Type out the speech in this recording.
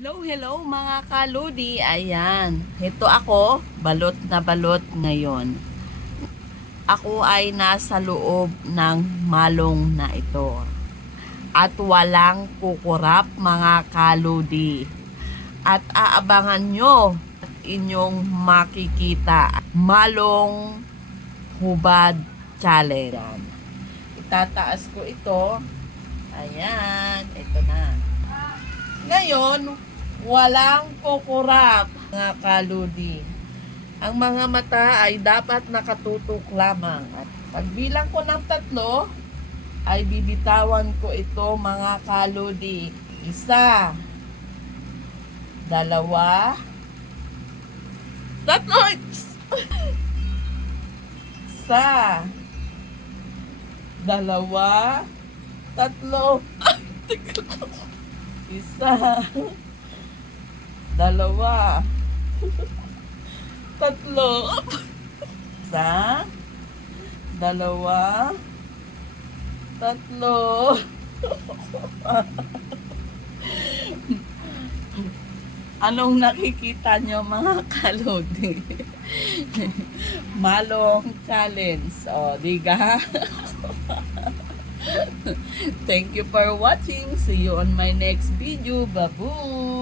Hello mga kaludi. Ayan. Ito ako, balot na balot ngayon. Ako ay nasa loob ng malong na ito. At walang kukurap mga kaludi. At aabangan nyo at inyong makikita malong hubad challenge. Itataas ko ito. Ayan. Ito na. Ngayon, walang kukurap, mga kaludi. Ang mga mata ay dapat nakatutok lamang. At pagbilang ko ng 3, ay bibitawan ko ito, mga kaludi. 1, 2, 3. 1, 2, 3. 1, 2, 3. 1, 2, 3. 3. Anong nakikita nyo mga kaludi? Malong challenge. O, diga? Thank you for watching. See you on my next video. Babu!